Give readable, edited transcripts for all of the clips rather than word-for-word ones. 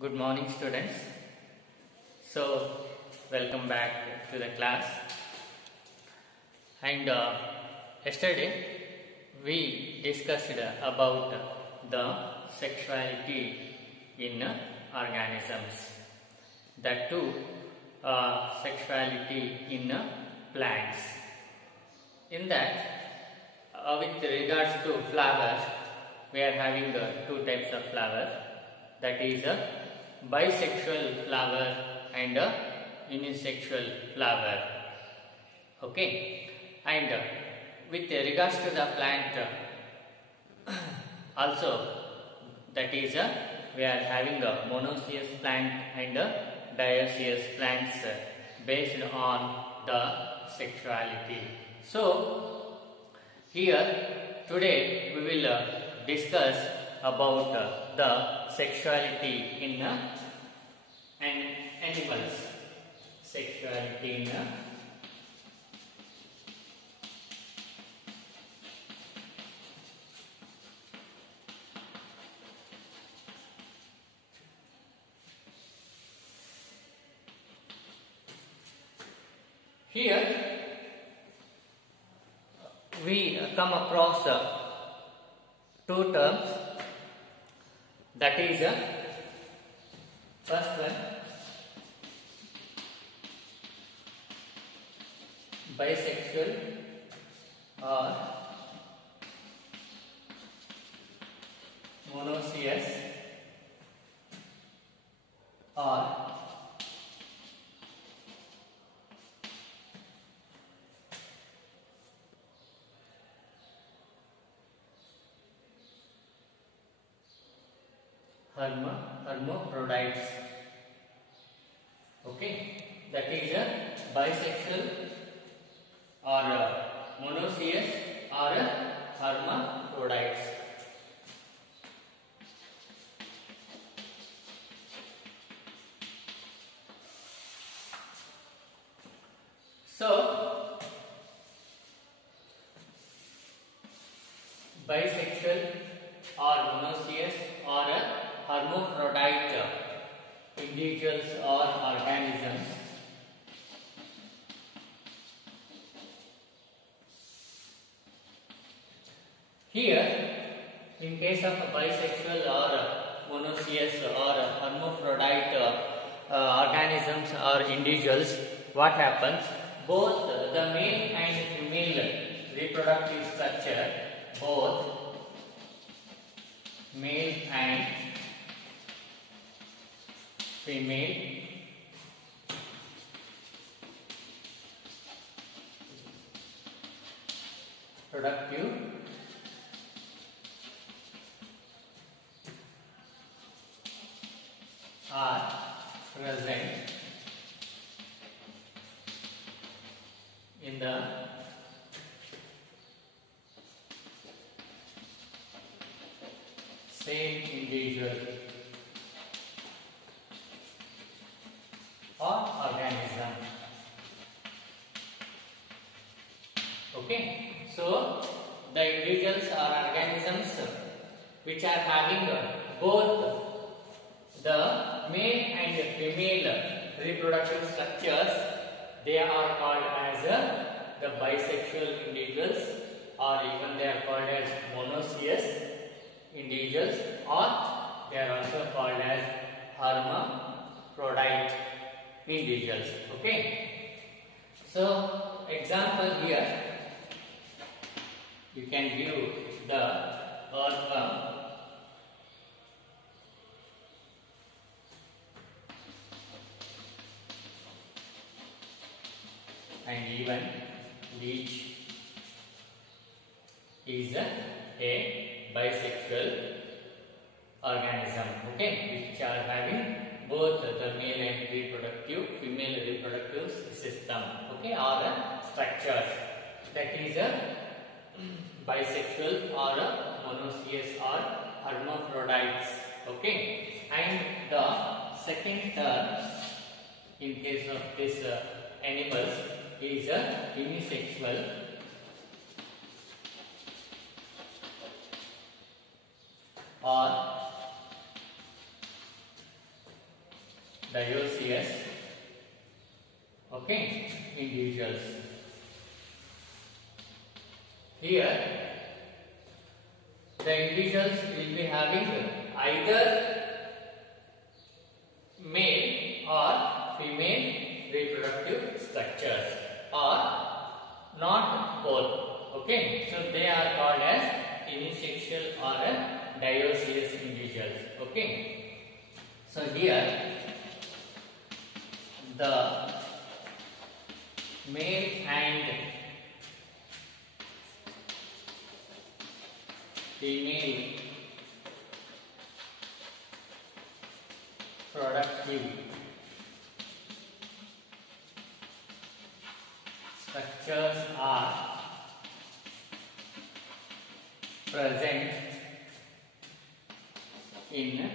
Good morning, students. So, welcome back to the class. And yesterday we discussed about the sexuality in organisms. That too, sexuality in plants. In that, with regards to flowers, we are having two types of flower. That is a bisexual flower and a unisexual flower. Okay, and with regards to the plant, also that is we are having a monoecious plant and a dioecious plants based on the sexuality. So here today we will discuss about the sexuality in animals. Sexuality in here we come across two terms. That is first one, bisexual or monoecious or hermaphrodites. Okay, that is bisexual or monoecious or hermaphrodites. So bisexual or monoecious or hermaphrodite individuals or organisms here, in case of bisexual or monoecious or hermaphrodite organisms or individuals, what happens? Both the male and female reproductive structure, both male and female productive are present in the same individual or organism. Okay, so the individuals or organisms which are having both the male and female reproductive structures, they are called as the bisexual individuals, or even they are called as monoecious individuals, or they are also called as hermaphrodite individuals. Okay, so example here you can view the earthworm, and even leech is a bisexual organism, okay, which are having both the male and female reproductive system, okay, or structures. That is bisexual or monoecious or hermaphrodites, okay. And the second term in case of this animals is unisexual or dioecious, okay, individuals. Here the individuals will be having either male or female reproductive structures or not both. Okay, so they are called as unisexual or dioecious individuals. Okay, so here the male and female productive structures are present in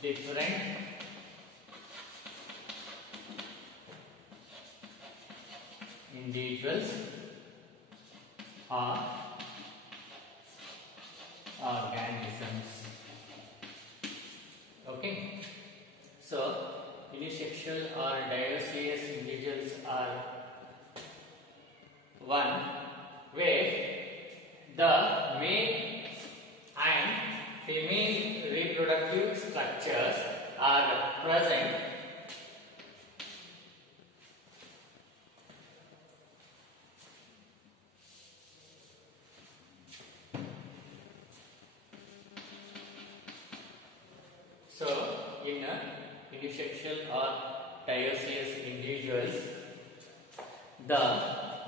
different individuals or organisms. Okay, so unisexual or dioecious individuals are one where the male and female reproductive structures are present in unisexual or dioecious individuals, the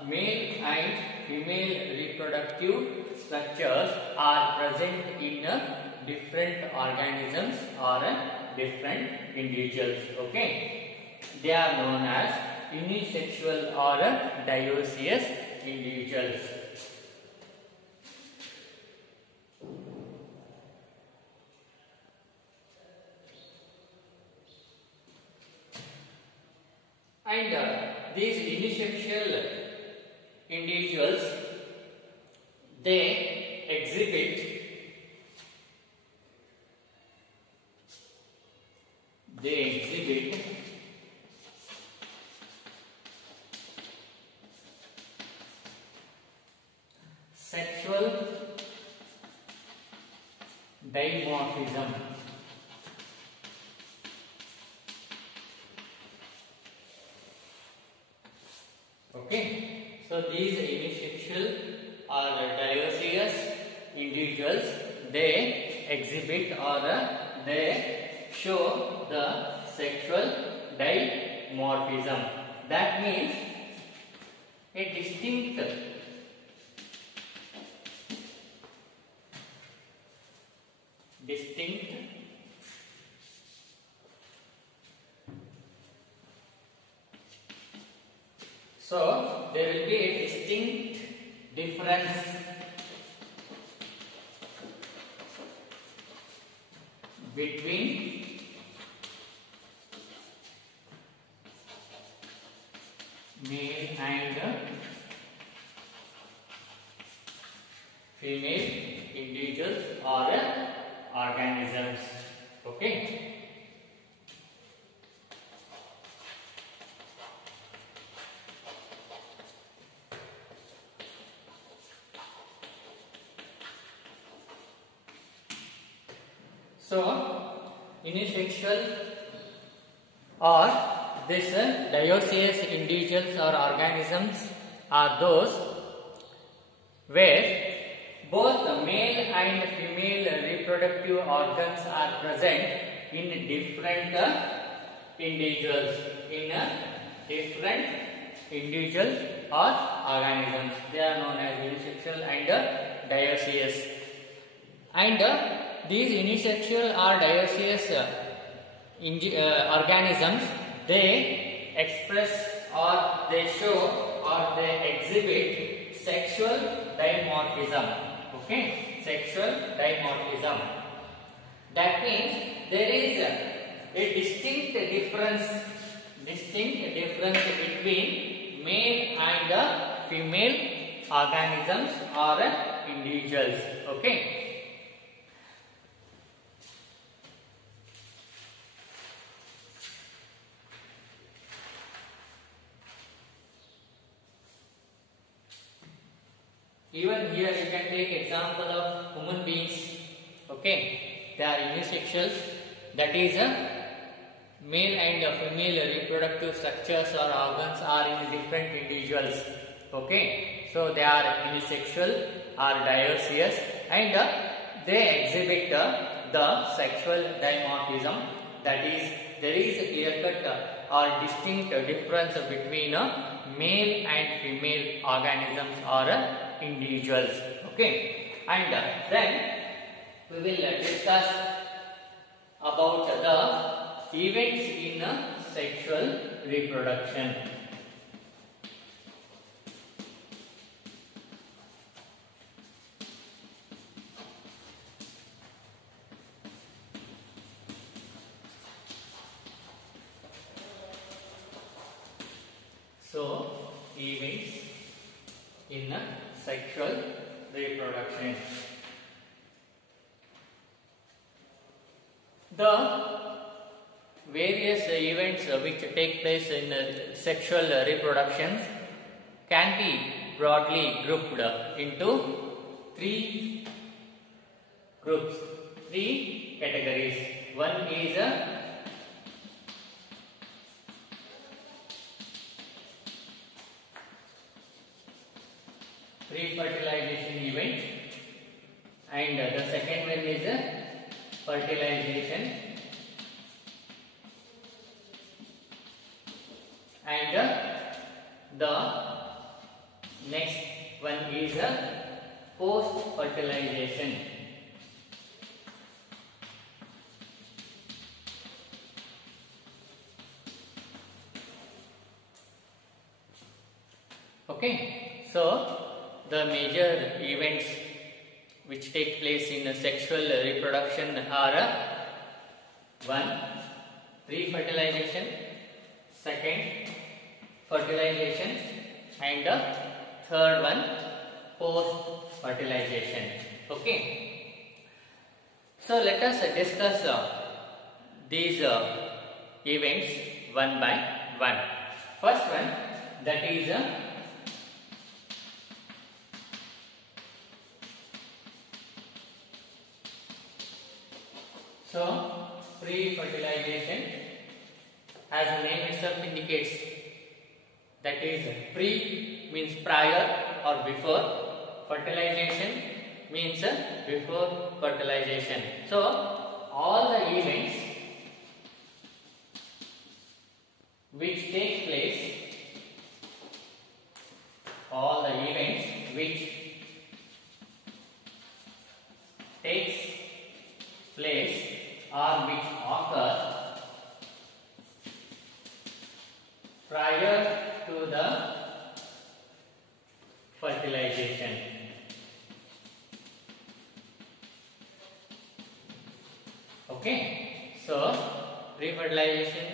male and female reproductive structures are present in different organisms or different individuals. Okay, they are known as unisexual or dioecious individuals. And these unisexual individuals, they exhibit sexual dimorphism. Okay, so these unisexual or dioecious individuals, they exhibit or they show the sexual dimorphism. That means a distinct so there will be a distinct difference between male and female individuals or organisms. Okay. So, unisexual or this dioecious individuals or organisms are those where both the male and female reproductive organs are present in different individuals, or organisms. They are known as unisexual and dioecious. And these unisexual or dioecious organisms, they express or they show or they exhibit sexual dimorphism. Okay, sexual dimorphism. That means there is a distinct difference between male and female organisms or individuals. Okay. Even here you can take example of human beings. Okay, they are unisexuals. That is a male and female reproductive structures or organs are in different individuals. Okay, so they are unisexual or dioecious, and they exhibit the sexual dimorphism. That is, there is a clear-cut or distinct difference between male and female organisms or individuals. Okay, and then we will discuss about the events in sexual reproduction. So, events in sexual reproduction. The various events which take place in sexual reproduction can be broadly grouped into three groups, three categories. One is pre-fertilization event, and the second one is fertilization, and the next one is post-fertilization. Okay, so the major events which take place in sexual reproduction are one, pre-fertilization, second, fertilization, and third one, post-fertilization. Okay. So let us discuss these events one by one. First one, that is so pre-fertilization, as the name itself indicates, that is pre means prior or before, fertilization means before fertilization. So all the events which take place, all the events which takes place or which occur prior to the fertilization. Okay, so pre-fertilization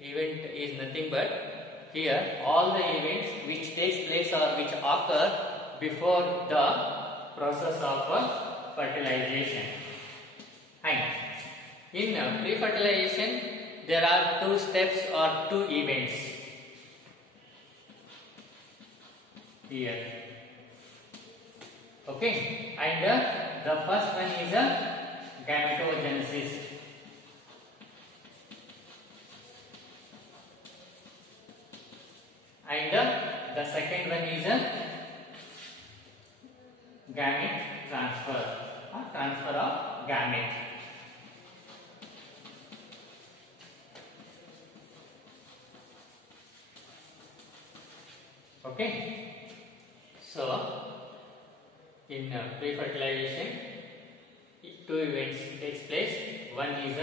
event is nothing but here all the events which takes place or which occur before the process of fertilization. And in pre-fertilization there are two steps or two events here. Okay, and the first one is gametogenesis. And the second one is gamete transfer, transfer of gamete. Okay, so in pre-fertilization, two events takes place. One is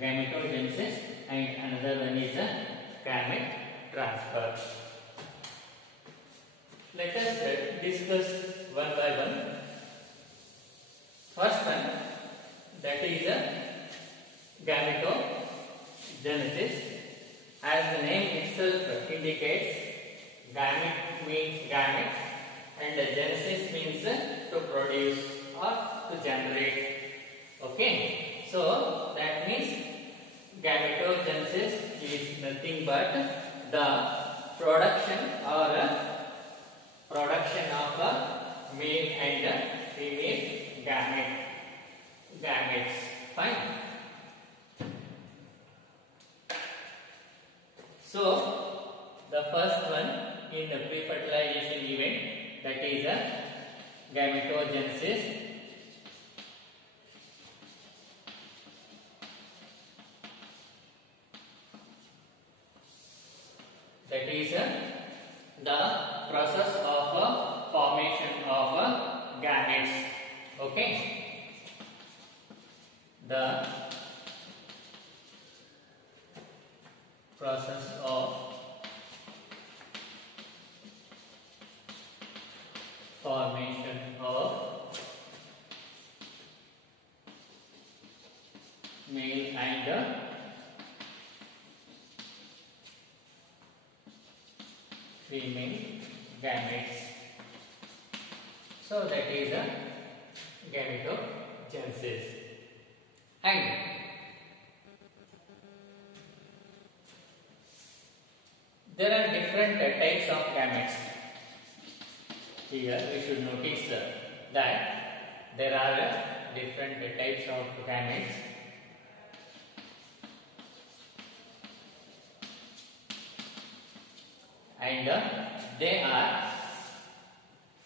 gametogenesis and another one is gamete transfer. Let us discuss one by one. First one, that is gametogenesis. As the name itself indicates, gamete means gamete and genesis means to produce or to generate. Okay, so that means gametogenesis is nothing but the production or production of male and female gametes. Fine. So the first one in the pre-fertilization event, that is a gametogenesis. That is the process of formation of gametes. Okay. The process of formation of male and female gametes. So that is a gametogenesis. And there are different types of gametes. Here we should notice that there are different types of gametes. And they are,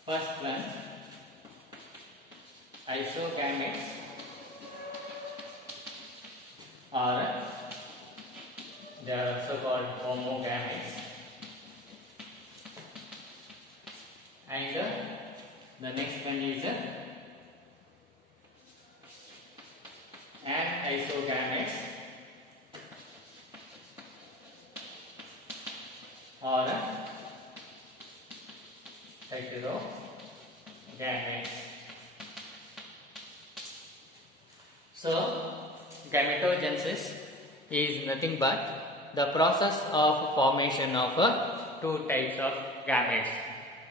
first one, isogametes, or they are also called homogametes. And the next one is anisogametes, or heterogametes. So gametogenesis is nothing but the process of formation of two types of gametes,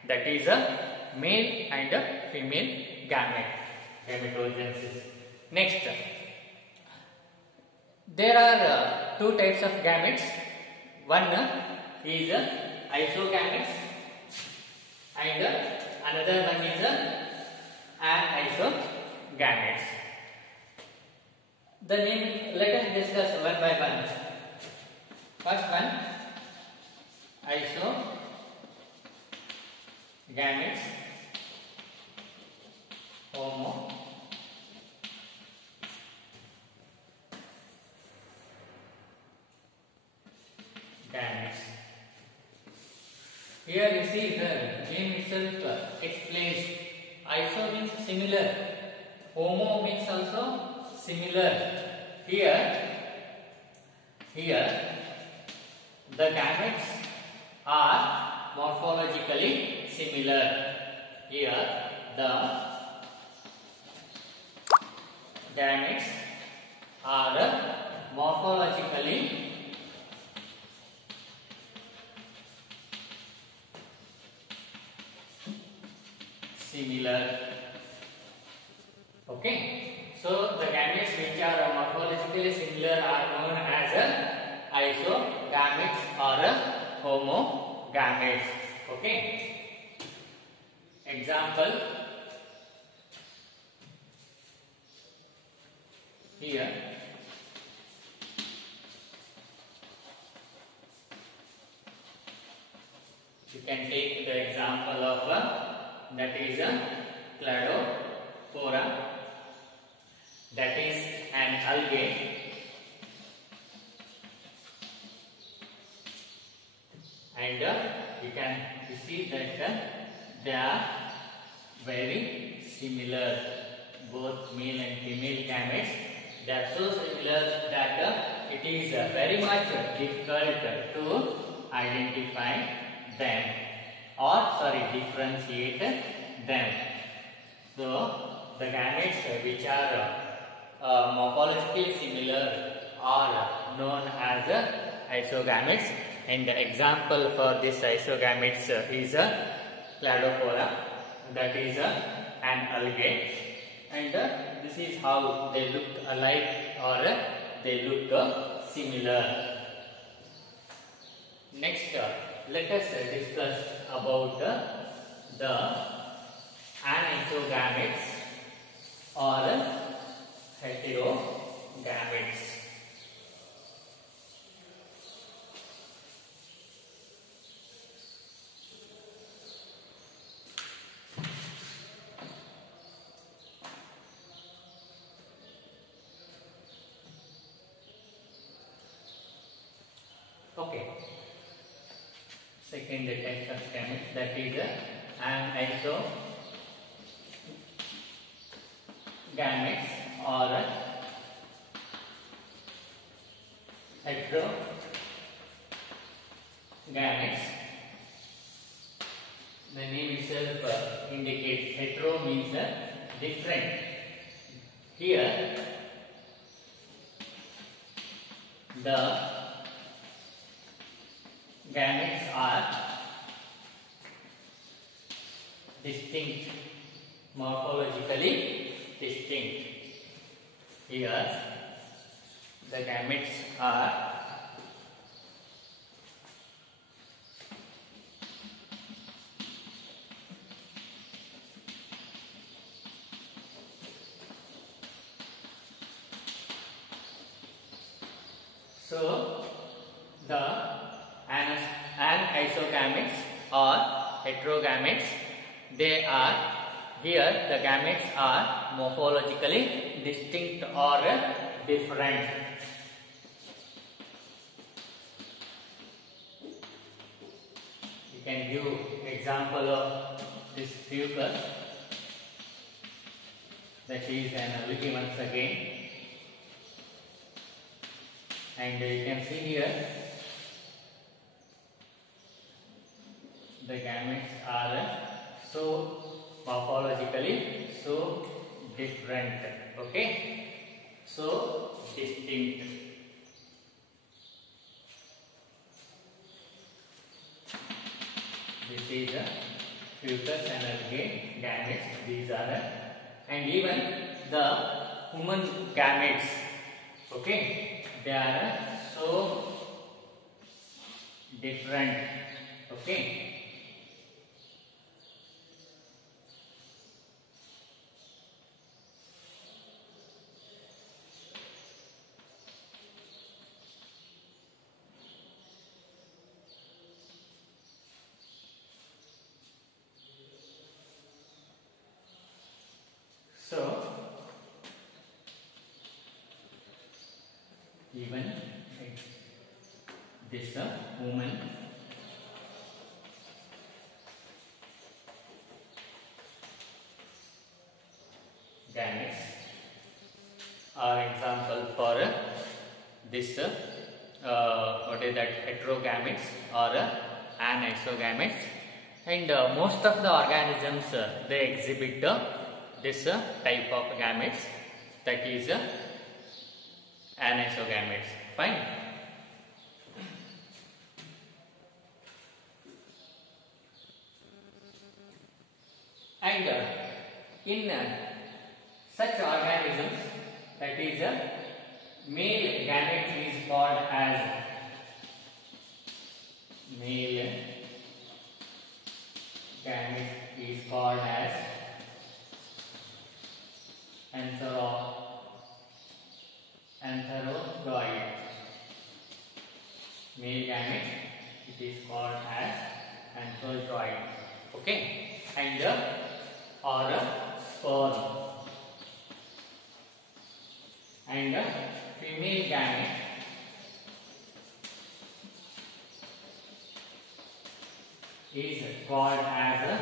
that is a male and a female gametogenesis. Next, there are two types of gametes. One is isogametes and another one is anisogametes. The name, let us discuss one by one. First one, isogametes, homogametes. Here you see the name itself explains. Iso means similar, homo means also similar. Here the gametes are morphologically similar. Here the gametes are morphologically similar. Okay. So the gametes which are morphologically similar are known as isogametes or homogametes. Okay. Example, here you can take the example of that is Cladophora, that is an algae, and you can see that they are very similar, both male and female gametes. They are so similar that it is very much difficult to identify them, or differentiate them. So the gametes which are morphologically similar are known as isogametes, and the example for this isogametes is Cladophora, that is an algae, and this is how they look alike or they look similar. Next, let us discuss about the anisogametes or heterogametes. Okay. Second type of gametes, that is anisogametes or heterogametes. The name itself indicates hetero means different. Here the gametes are distinct, morphologically distinct. Here the gametes are so the anisogametes or heterogametes, they are here the gametes are morphologically distinct or different. You can give example of this fucus, that is an ability once again, and you can see here the gametes are so morphologically so different, okay, so distinct. This is a fucus and again gametes, these are and even the human gametes, okay, they are so different, okay. So even this woman gametes are example for this what is that, heterogametes or anisogametes, and most of the organisms they exhibit this type of gametes, that is anisogametes. Fine. And in such organisms, that is male gamete is called as antherozoid. Male gamete, it is called as antherozoid. Okay, and or sperm, and female gamete is called as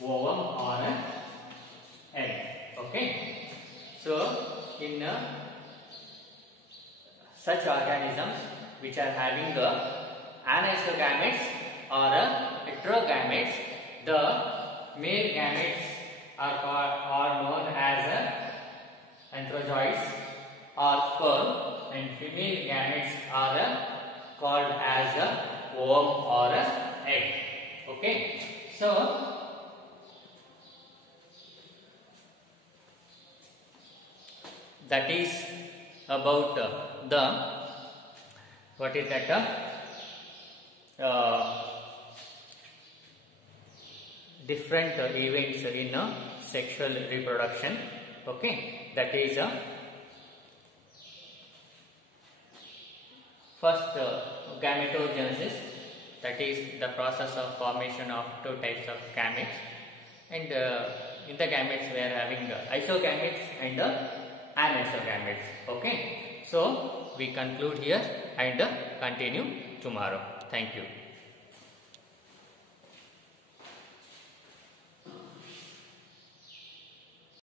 ovum or egg. Okay, so in such organisms which are having the anisogametes or heterogametes, the male gametes are known as antherozoids or sperm, and female gametes are called as ovum or egg. Okay, so that is about the what is that different events in sexual reproduction. Okay, that is first gametogenesis, that is the process of formation of two types of gametes, and in the gametes we are having isogametes and anisogametes. Okay, so we conclude here and continue tomorrow. Thank you.